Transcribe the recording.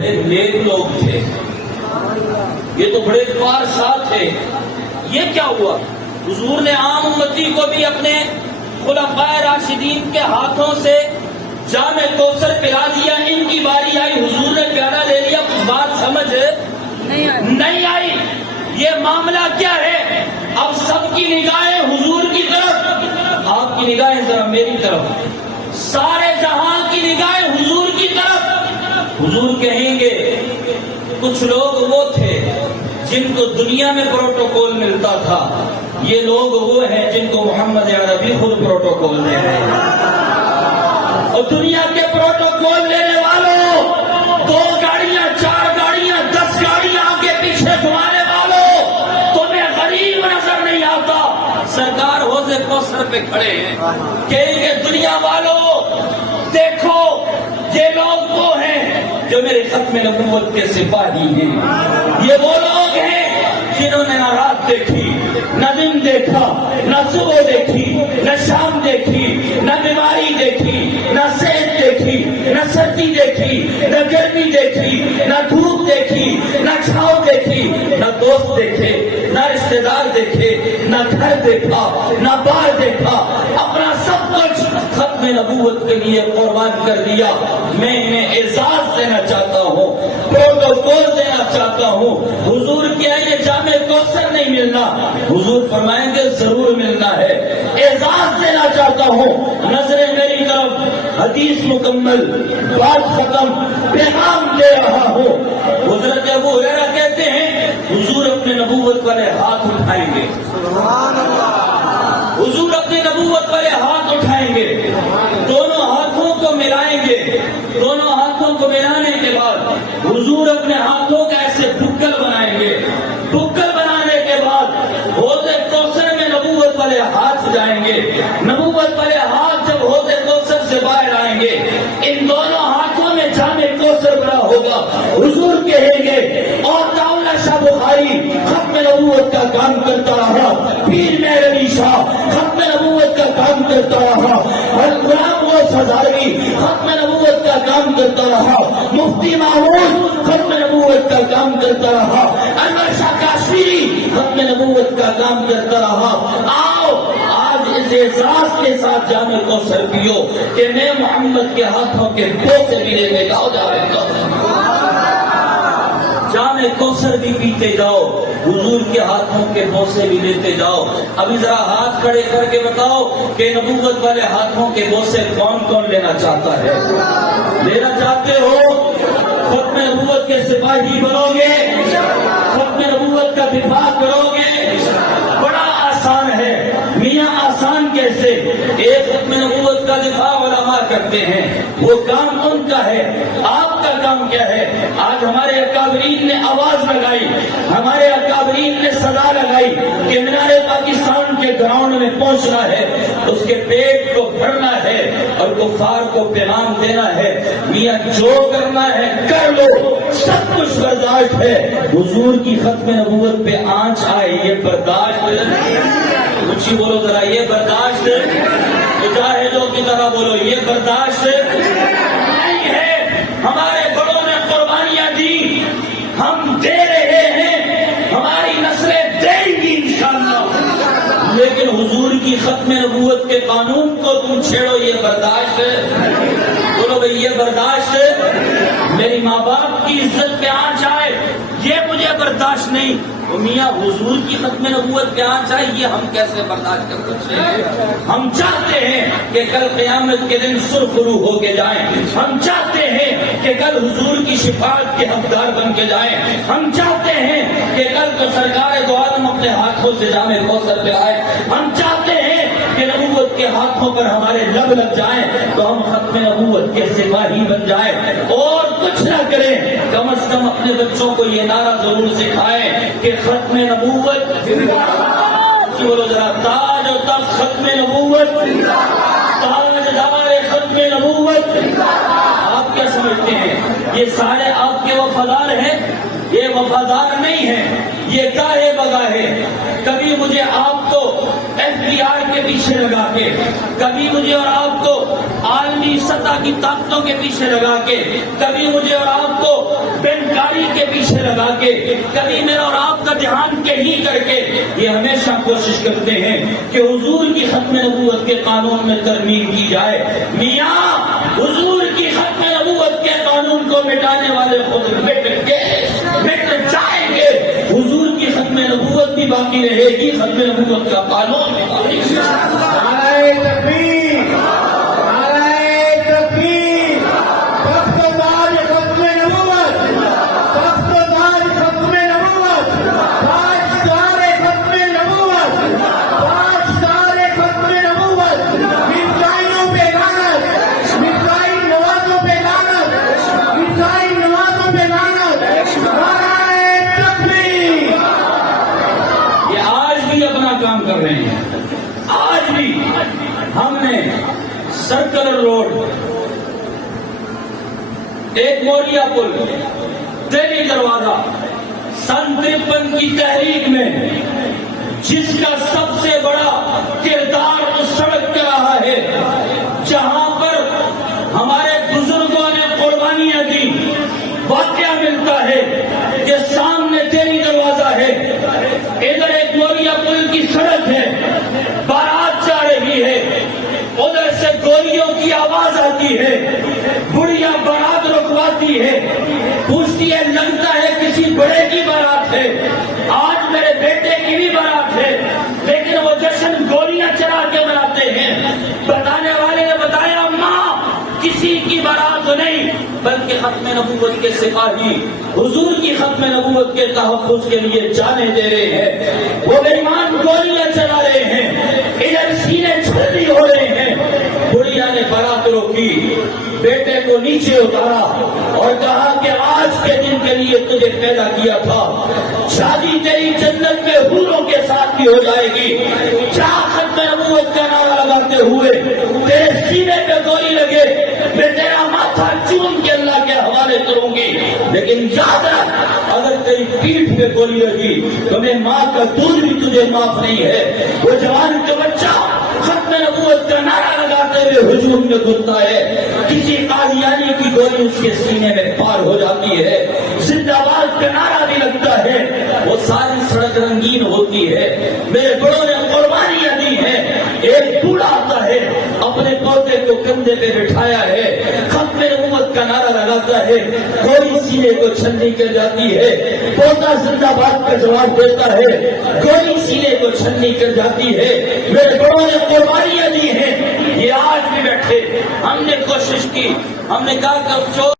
بڑے نیک لوگ تھے، یہ تو بڑے پارسا تھے، یہ کیا ہوا؟ حضور نے عام امتی کو بھی اپنے خلفائے راشدین کے ہاتھوں سے جام کوثر پلا دیا، ان کی باری آئی، حضور نے پیالہ لے لیا، کچھ بات سمجھ نہیں آئی۔ یہ معاملہ کیا ہے؟ اب سب کی نگاہیں حضور کی طرف، آپ کی نگاہیں ذرا میری طرف، سارے جہاں کی نگاہیں حضور کی طرف۔ حضور کہیں گے کچھ لوگ وہ تھے جن کو دنیا میں پروٹوکول ملتا تھا، یہ لوگ وہ ہیں جن کو محمد عربی خود پروٹوکول دے رہے ہیں۔ اور دنیا کے پروٹوکول لینے والوں، 2 گاڑیاں 4 گاڑیاں 10 گاڑیاں آگے پیچھے گھمانے والوں، تمہیں غریب نظر نہیں آتا؟ سرکار حوض کوثر پہ کھڑے ہیں، کہیں گے دنیا والوں دیکھو یہ لوگ وہ ہیں جو میرے ختم نبوت کے سپاہی ہیں، یہ وہ لوگ ہیں جنہوں نے نہ رات دیکھی نہ دن دیکھا، نہ صبح دیکھی نہ شام دیکھی، نہ بیماری دیکھی نہ صحت دیکھی، نہ سردی دیکھی نہ گرمی دیکھی، نہ دھوپ دیکھی نہ چھاؤں دیکھی، نہ دوست دیکھے نہ رشتے دار دیکھے، نہ گھر دیکھا نہ بار دیکھا، اپنا سب کچھ ختم نبوت کے لیے قربان کر دیا۔ میں انہیں اعزاز دینا چاہتا ہوں، پروٹوکول دینا چاہتا ہوں۔ حضور کیا یہ جامع کوثر نہیں ملنا؟ حضور فرمائیں گے ضرور ملنا ہے، اعزاز دینا چاہتا ہوں۔ نظریں میری طرف، حدیث مکمل، بات ختم، پیغام دے رہا ہوں۔ حضرت ابو ہریرہ کہتے ہیں حضور اپنے نبوت والے ہاتھ اٹھائیں گے، سبحان اللہ، حضور اپنے نبوت والے ہاتھ اٹھائیں گے، دونوں ہاتھوں کو ملائیں گے، دونوں ہاتھوں کو ملانے کے بعد حضور اپنے ہاتھوں کا ایسے بکل بنائیں گے، بکل بنانے کے بعد حوض کوثر میں نبوت والے ہاتھ جائیں گے، نبوت والے ہاتھ جب حوض کوثر سے باہر آئیں گے، ان دونوں ہاتھوں میں جامع کوثر بھرا ہوگا۔ حضور کہیں گے اور داؤلہ شاہ بخاری ختم نبوت کا کام کرتا رہا، پیر مہر علی شاہ ختم نبوت کا کام کرتا رہا، غلام غوث ہزاروی ختم نبوت کا کام کرتا رہا، مفتی محمود ختم نبوت کا کام کرتا رہا، انور شاہ کاشمیری ختم نبوت کا کام کرتا رہا۔ آؤ آج اس احساس کے ساتھ جامع کوثر پیو کہ میں محمد کے ہاتھوں کے بوسے بھی لینے جاؤ، جامع کوثر بھی پیتے جاؤ، حضور کے ہاتھوں کے بوسے بھی لیتے جاؤ۔ ابھی ذرا ہاتھ کھڑے کر کے بتاؤ کہ نبوت والے ہاتھوں کے بوسے کون کون لینا چاہتا ہے؟ لینا چاہتے ہو؟ ختم نبوت کے سپاہی بنو گے، ختم نبوت کا دفاع کرو گے؟ بڑا آسان ہے میاں، آسان کیسے؟ ایک ختم نبوت کا دفاع علماء کرتے ہیں، وہ کام ان کا ہے، آپ کا کام کیا ہے؟ آج ہمارے اکابرین نے آواز لگائی، ہمارے اکابرین نے صدا لگائی کہ مینار پاکستان کے گراؤنڈ میں پہنچنا ہے، اس کے پیٹ کو بھرنا ہے اور کفار کو پیغام دینا ہے، میاں جو کرنا ہے کر لو، سب کچھ برداشت ہے۔ حضور کی ختم نبوت پہ آنچ آئے، یہ برداشت اچھی بولو ذرا، یہ برداشت، مجاہدوں کی طرح بولو، یہ برداشت نہیں ہے۔ ہمارے بڑوں نے قربانیاں دی، ہم دے رہے ہیں، ہماری نسلیں دیں گی انشاءاللہ، لیکن حضور کی ختم نبوت کے قانون کو تم چھیڑو، یہ برداشت، بولو بھئی یہ برداشت۔ میری ماں باپ کی عزت پہ آنچ آئے، یہ مجھے برداشت نہیں۔ میاں حضور کی ختم نبوت پہ آنچ آئے، یہ ہم کیسے برداشت کر سکتے ہیں؟ ہم چاہتے ہیں کہ کل قیامت کے دن سرخرو ہو کے جائیں، ہم چاہتے ہیں کہ کل حضور کی شفاعت کے حقدار بن کے جائیں، ہم چاہتے ہیں کہ کل کو سرکار دو عالم اپنے ہاتھوں سے جامع کوثر پہ آئے، ہم چاہتے ہیں کہ نبوت کے ہاتھوں پر ہمارے لب لگ جائیں تو ہم ختم نبوت کے سپاہی بن جائیں، اور کچھ نہ کریں، کم از کم اپنے بچوں کو یہ نعرہ ضرور سکھائیں کہ ختم نبوت، بولو ذرا، تاج و تخت ختم نبوت، تاجدار ختم نبوت۔ آپ کیا سمجھتے ہیں یہ سارے آپ کے وفادار ہیں؟ یہ وفادار نہیں ہیں، یہ گاہے بگاہے، کبھی مجھے آپ کو FDR کے پیچھے لگا کے، کبھی مجھے اور آپ کو عالمی سطح کی طاقتوں کے پیچھے لگا کے، کبھی مجھے اور آپ کو کے پیچھے لگا کے، کبھی میرا اور آپ کا دھیان کہیں کر کے یہ ہمیشہ کوشش کرتے ہیں کہ حضور کی ختم نبوت کے قانون میں ترمیم کی جائے۔ میاں حضور کی ختم نبوت کے قانون کو مٹانے والے خود مٹ جائیں گے، حضور کی ختم نبوت بھی باقی رہے گی، ختم نبوت کا قانون بھی باقی رہے گا۔ نعرہ تکبیر، نعرہ تکبیر، تاج ختم نبوت، تاج ختم نبوت، تاجدار ختم نبوت، تاجدار ختم نبوت، مرزائیوں پہ لعنت، مرزائی نوازوں پہ لعنت، مرزائی نوازوں پہ لعنت، نعرہ تکبیر۔ یہ آج بھی اپنا کام کر رہے ہیں۔ آج بھی ہم نے سرکلر روڈ، ایک موریا پل، دہلی دروازہ، سن 53 کی تحریک میں جس کا سب سے بڑا کردار اس سڑک کا رہا ہے جہاں پر ہمارے بزرگوں نے قربانیاں دی، واقعہ ملتا ہے کہ سامنے دہلی دروازہ ہے، ادھر ایک موریا پل کی سڑک ہے، بارات جا رہی ہے، ادھر سے گولیوں کی آواز آتی ہے، بڑھیا بارات رکواتی ہے، پوچھتی ہے لگتا ہے کسی بڑے کی بارات ہے، آج میرے بیٹے کی بھی بارات ہے، لیکن وہ جشن گولیاں چلا کے مناتے ہیں۔ بتانے والے نے بتایا ماں کسی کی بارات نہیں بلکہ ختم نبوت کے سپاہی حضور کی ختم نبوت کے تحفظ کے لیے جانیں دے رہے ہیں، وہ بے ایمان گولیاں چلا رہے ہیں، ادھر سینے چھلنی ہو رہے ہیں۔ بڑھیا نے بارات روکی، بیٹے کو نیچے اتارا اور کہا کہ آج کے دن کے لیے تجھے پیدا کیا تھا، شادی تیری جنت میں حوروں کے ساتھ بھی ہو جائے گی۔ کیا ختم نبوت کا نعرہ لگاتے ہوئے تیرے سینے پہ گولی لگے، میں تیرا ماتھا چوم کے اللہ کے حوالے کروں گی، لیکن یاد رکھ اگر تیری پیٹھ پہ گولی لگی تو میں ماں کا دودھ بھی تجھے معاف نہیں ہے۔ وہ جوان کا بچہ ختم نبوت کا نعرہ لگاتے ہوئے ہجوم میں گھستا ہے، کسی قادیانی کی گولی اس کے سینے میں پار ہو جاتی ہے، زندہ باد کا نعرہ بھی لگتا ہے، وہ ساری سڑک رنگین ہوتی ہے۔ میرے بڑوں نے قربانیاں دی ہیں، ایک بوڑھا آتا ہے اپنے پوتے کو کندھے پہ بٹھایا ہے، ختم نبوت کا نعرہ لگاتا ہے، گولی سینے کو چھلنی کر جاتی ہے، پوتا زندہ باد کا جواب دیتا ہے، گولی سینے کو چھلنی کر جاتی ہے۔ میرے بڑوں نے قربانیاں دی ہیں، یہ آج بھی بیٹھے، ہم نے کوشش کی، ہم نے کہا کہ افسوس